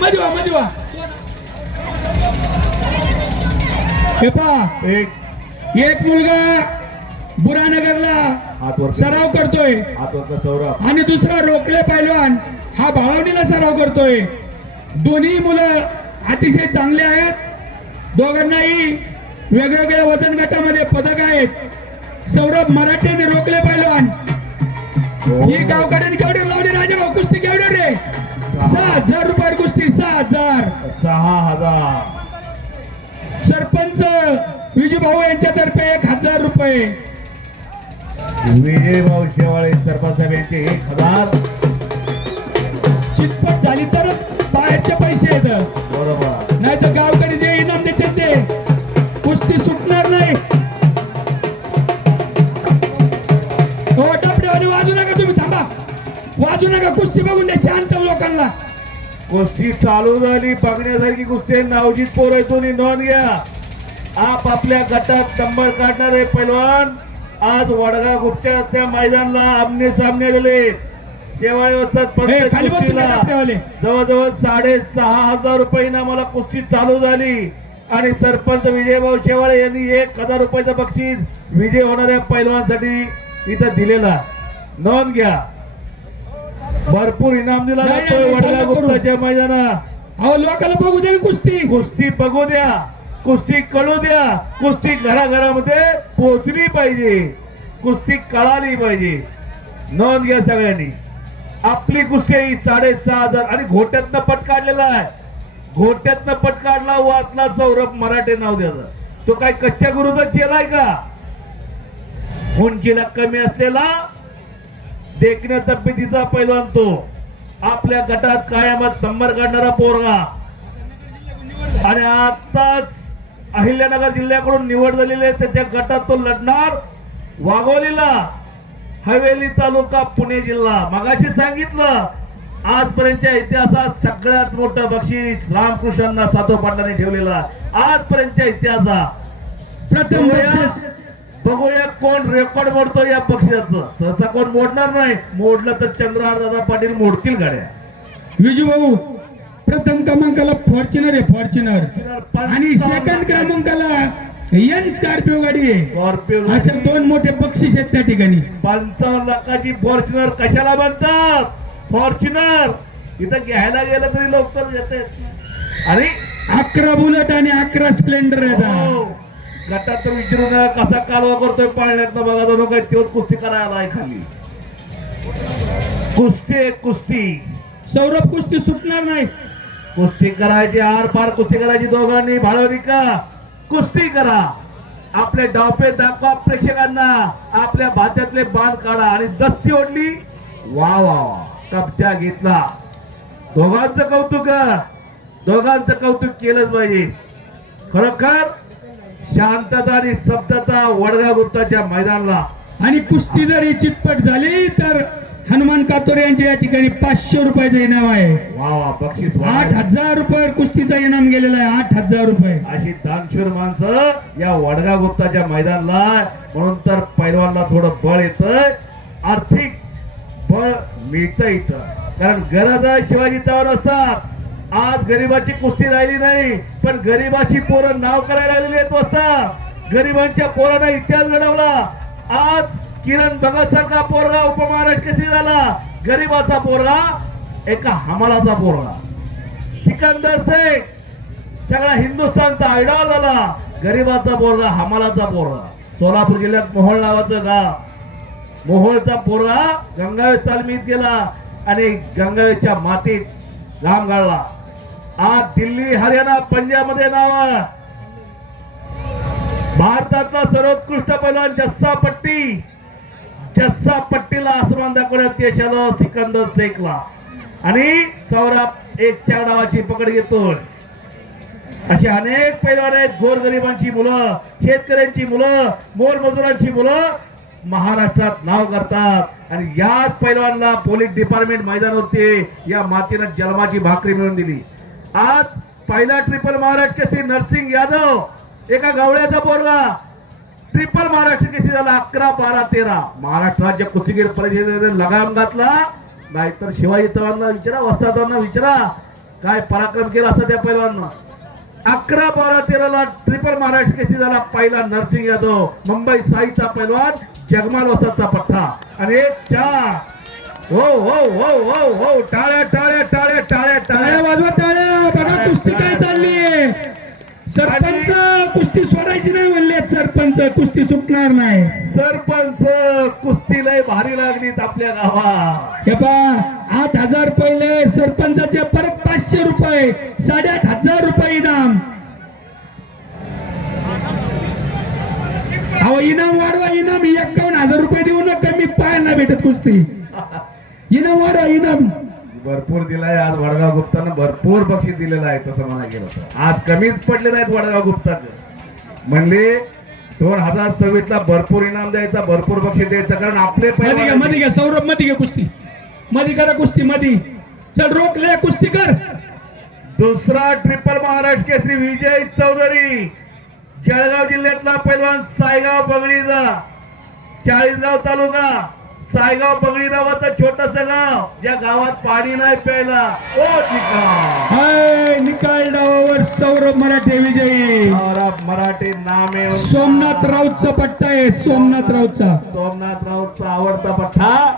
मध्ये वा हे पहा एक मुलगा बुरानगरला सराव करतोय आणि दुसरा रोकले पैलवान हा भाळवणीला सराव करतोय. दोन्ही मुलं अतिशय चांगले आहेत. दोघांनाही वेगवेगळ्या वजन गटामध्ये पदक आहेत. सौरभ मराठे आणि रोकले पैलवान ही गावकड्याने केवढे लावली राजाभाऊ कुस्ती केवढे रे 6,000 रुपये कुस्ती 6,000 सरपंच विजयभाऊ यांच्यातर्फे 1,000 रुपये. विजयभाऊ शेवाळे सरपंच यांचे 1,000. चितपट झाली तर बाहेरचे पैसे येतात बरोबर नाही तर गावकडे जे इनाम देते ते कुस्ती सुटणार नाही. टपडेवाले वाजू नका तुम्ही थांबा वाजू नका कुस्ती बघून द्या शांत लोकांना. कुस्ती चालू झाली बघण्यासारखी कुस्ती नावजीत पोरायतून नोंद घ्या. आपल्या गटात नंबर काढणारे पैलवान आज वडगा गुप्त्या त्या मैदानाला आमने सामने आलेले शेवाळे जवळजवळ 6,500 रुपये इनामाला कुस्ती चालू झाली आणि सरपंच विजयभाऊ शेवाळे यांनी 1,000 रुपयाचं बक्षीस विजय होणाऱ्या पैलवानसाठी इथं दिलेला नोंद घ्या. भरपूर इनाम दिला जातोय वडगा गुप्ताच्या मैदानात. अहो लोकांना बघू द्या कुस्ती बघू द्या कुस्ती कळू द्या. कुस्ती घराघरामध्ये पोहोचली पाहिजे. कुस्ती कळाली पाहिजे. नोंद घ्या सगळ्यांनी. आपली कुस्ती ही 6,500 आणि घोट्यातनं पट काढलेला आहे. घोट्यातनं पट काढला वाचला सौरभ मराठे नाव द्यायचं. तो काय कच्च्या गुरुचा चेलाय का? उंचीला कमी असलेला देखण्या तब्येतीचा पैलवान तो आपल्या गटात कायमत नंबर काढणारा पोरगा आणि आताच अहिल्यानगर जिल्ह्याकडून निवड झालेली आहे. त्याच्या गटात तो लढणार वाघोलीला हवेली तालुका पुणे जिल्हा. मगाशी सांगितलं आजपर्यंतच्या इतिहासात सगळ्यात मोठं बक्षीस रामकृष्णांना सातो पाटलांनी ठेवलेला आजपर्यंतच्या इतिहासात प्रथम. बघूया कोण रेकॉर्ड मोडतो या बक्षिसाचं. तसा कोण मोडणार नाही. मोडलं तर चंद्रहार दादा पाटील मोडतील गाड्या. विजू भाऊ प्रथम क्रमांकाला फॉर्च्युनर आहे फॉर्च्युनर आणि सेकंड क्रमांकाला एन स्कॉर्पिओ गाडी आहे. स्कॉर्पिओ अशा 2 मोठे बक्षीस आहेत त्या ठिकाणी. 55 लाखाची फॉर्च्युनर कशाला बनतात? फॉर्च्युनर इथं घ्यायला गेलं तरी लोक तर येतात. आणि 11 बुलेट आणि 11 स्प्लेंडर आहेत. गटात विचारू नका कसा कालवा करतोय पाळण्यात बघा. दोन काय तेच कुस्ती करायला आहे खाली. कुस्ती सौरभ कुस्ती सुटणार नाही. कुस्ती करायची आर पार कुस्ती करायची. दोघांनी भाळवली का कुस्ती करा. आपले डावपे दाखवा प्रेक्षकांना. आपल्या भात्यातले बाण काढा आणि दस्ती ओढली वा वा कब्जा घेतला. दोघांचं कौतुक केलंच पाहिजे. खरोखर शांतता आणि स्तब्धता वडगा गुप्ताच्या मैदानाला. आणि कुस्ती जर ही चितपट झाली तर हनुमान कातोरे यांच्या या ठिकाणी 500 रुपयाचं इनाम आहे. वा वा बक्षीस 8,000 रुपये कुस्तीचा इनाम गेलेला आहे. 8,000 रुपये. अशी दानशूर माणसं या वडगा गुप्ताच्या मैदानाला. म्हणून तर पैलवानला थोडं बळ येतंय. आर्थिक बळ मिळतं इथं. कारण गरज आहे शिवाजी तयार असतात. आज गरीबाची कुस्ती राहिली नाही पण गरीबाची पोरं नाव करायला लागलेली आहेत. वाजता गरीबांच्या पोरांना इतिहास घडवला. आज किरण भगत सारखा पोरगा उपमहाराष्ट्र केसरी झाला. गरीबाचा पोरगा एका हमालाचा पोरगा. सिकंदर शेख सगळा हिंदुस्थानचा आयडॉल झाला. गरीबाचा पोरगा हमालाचा पोरगा. सोलापूर जिल्ह्यात मोहोळ नावाचं गाव. मोहोळचा पोरगा गंगावेश तालमीत गेला आणि गंगावेशच्या मातीत घाम गाळला. आज दिल्ली हरियाणा पंजाब मध्ये नाव आहे. भारतातला सर्वोत्कृष्ट पैलवान जस्सा पट्टीला आसमान दाखवण्यात यश आलं सिकंदर शेखला. आणि सौरभ एक डावाची पकड घेतोय. अशी अनेक पैलवान आहेत. गोरगरिबांची मुलं शेतकऱ्यांची मुलं मोलमजुरांची मुलं महाराष्ट्रात नाव करतात आणि याच पैलवानला पोलीस डिपार्टमेंट मैदानावरती या मातीनं जन्माची भाकरी मिळवून दिली. आज पहिला ट्रिपल महाराष्ट्र केसरी नरसिंग यादव एका गवळ्याचा पोरगा ट्रिपल महाराष्ट्र केसरी झाला. 11, 12, 13 महाराष्ट्र राज्य कुस्तीगीर परिषदेने लगाम घातला. नाहीतर शिवाजी चव्हाणांना विचारा वस्तादांना विचारा काय पराक्रम केला असता त्या पैलवानं. 11-12-13 ट्रिपल महाराष्ट्र केसरी झाला पहिला नरसिंग यादव, मुंबई साईचा पैलवान, जगमाल वसतचा पठ्ठा. आणि 1-4. हो हो हो हो हो, टाळ्या टाळ्या टाळ्या टाळ्या टाळ्या टाळ्या. वाजवा टाळ्या. बघा कुस्ती काय चालली. सरपंच कुस्ती सोडायची नाही म्हणले. सरपंच कुस्ती सुटणार नाही. सरपंच कुस्ती लय भारी लागलीत आपल्या गावात. हे पहा 8,000 पहिले सरपंचाचे, परत 500 रुपये, 8,500 रुपये इनाम. अहो इनाम वाढवा. इनाम 51,000 रुपये देऊ नका. मी पाहायला भेटत कुस्ती. इनाम वाढवा. इनाम भरपूर दिलाय आज वडगाव गुप्तानं, भरपूर बक्षीस दिलेलं आहे तसं म्हणा गेलं तर. आज कमीच पडले नाहीत वडगाव गुप्ताचं. म्हणले 2026 ला भरपूर इनाम द्यायचा, भरपूर बक्षीस द्यायचं. कारण आपले मध्ये घ्या सौरभ. मध्ये घ्या कुस्ती. मध्ये करा कुस्ती. मध्ये चल रोकले कुस्ती कर. दुसरा ट्रिपल महाराष्ट्र केसरी विजय चौधरी, जळगाव जिल्ह्यातला पैलवान, सायगाव बगळीचा, 40गाव तालुका, सायगाव बगळी नावाचं छोटस गाव, ज्या गावात पाणी नाही प्यायला. ओ निकाल निकाल डावावर सौरभ मराठे विजयी. सौरभ मराठे नामे सोमनाथ राऊतचा पट्टा आहे. सोमनाथ राऊतचा. सोमनाथ राऊतचा आवडता पठ्ठा.